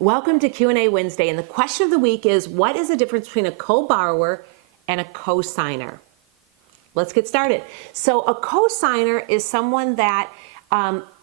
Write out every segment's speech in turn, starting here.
Welcome to Q&A Wednesday, and the question of the week is, what is the difference between a co-borrower and a co-signer? Let's get started. So a co-signer is someone that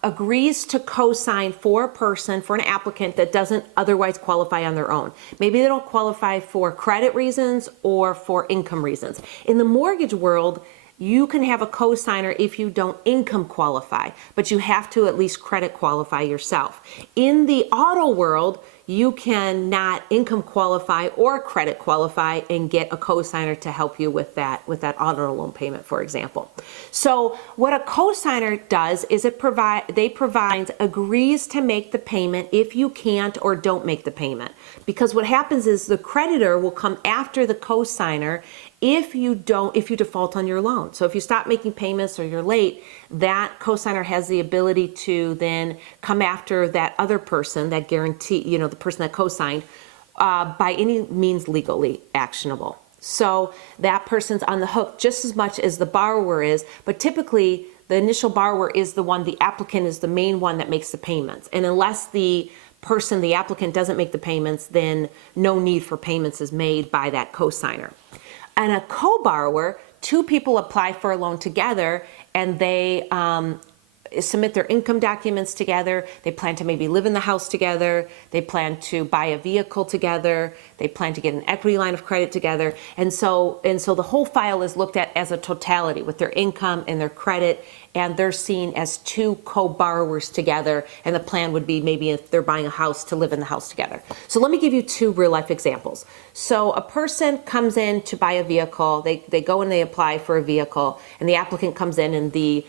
agrees to co-sign for a person, for an applicant that doesn't otherwise qualify on their own. Maybe they don't qualify for credit reasons or for income reasons. In the mortgage world, you can have a co-signer if you don't income qualify, but you have to at least credit qualify yourself. In the auto world, you can not income qualify or credit qualify and get a co-signer to help you with that auto loan payment, for example. So what a co-signer does is agrees to make the payment if you can't or don't make the payment. Because what happens is the creditor will come after the co-signer if you default on your loan. So if you stop making payments or you're late, that co-signer has the ability to then come after that other person, that guarantee, the person that co-signed, by any means legally actionable. So that person's on the hook just as much as the borrower is, but typically the initial borrower is the applicant is the main one that makes the payments. And unless the applicant doesn't make the payments, then no need for payments is made by that co-signer. And a co-borrower, two people apply for a loan together and they submit their income documents together. They plan to maybe live in the house together. They plan to buy a vehicle together. They plan to get an equity line of credit together. And so the whole file is looked at as a totality with their income and their credit, and they're seen as two co-borrowers together. And the plan would be maybe if they're buying a house to live in the house together. So let me give you two real life examples. So a person comes in to buy a vehicle. They go and they apply for a vehicle, and the applicant comes in and the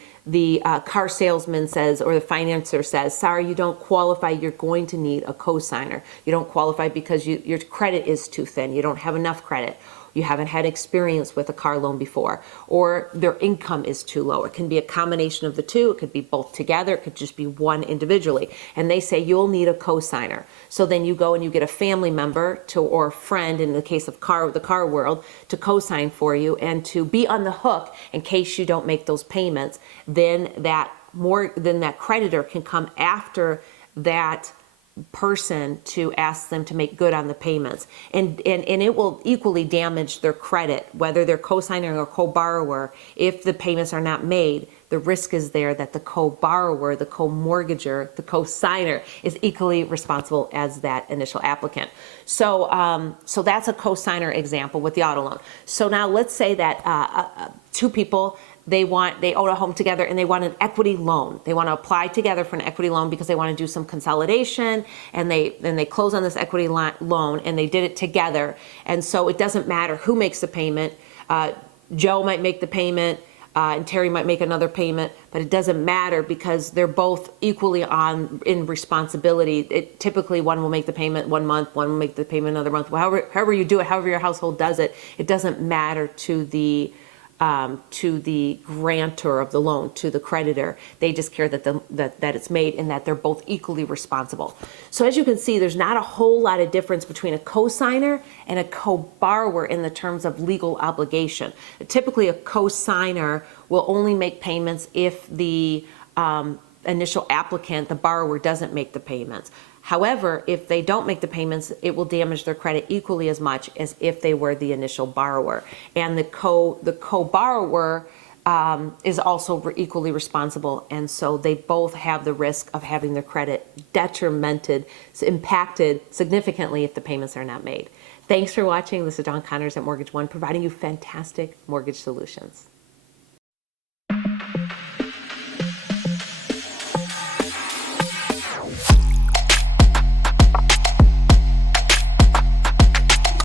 car salesman says, or the financer says, sorry, you don't qualify, you're going to need a co-signer. You don't qualify because your credit is too thin, you don't have enough credit, you haven't had experience with a car loan before, or their income is too low. It can be a combination of the two, it could be both together, it could just be one individually. And they say, you'll need a co-signer. So then you go and you get a family member or a friend, in the case of the car world, to co-sign for you and to be on the hook in case you don't make those payments. Then that creditor can come after that person to ask them to make good on the payments, and it will equally damage their credit, whether they're co-signing or co-borrower. If the payments are not made, the risk is there that the co-borrower, the co-mortgager, the co-signer is equally responsible as that initial applicant. So so that's a co-signer example with the auto loan. So now let's say that two people, they own a home together and they want an equity loan. They want to apply together for an equity loan because they want to do some consolidation, and they close on this equity loan, and they did it together. And so it doesn't matter who makes the payment. Joe might make the payment, and Terry might make another payment, but it doesn't matter because they're both equally in responsibility. Typically one will make the payment 1 month, one will make the payment another month. However you do it, however your household does it, it doesn't matter to the grantor of the loan, to the creditor. They just care that it's made and that they're both equally responsible. So as you can see, there's not a whole lot of difference between a co-signer and a co-borrower in the terms of legal obligation. Typically a co-signer will only make payments if the initial applicant, the borrower, doesn't make the payments. However, if they don't make the payments, it will damage their credit equally as much as if they were the initial borrower. And the co-borrower is also equally responsible, and so they both have the risk of having their credit impacted significantly if the payments are not made. Thanks for watching. This is Dawn Connors at Mortgage One, providing you fantastic mortgage solutions.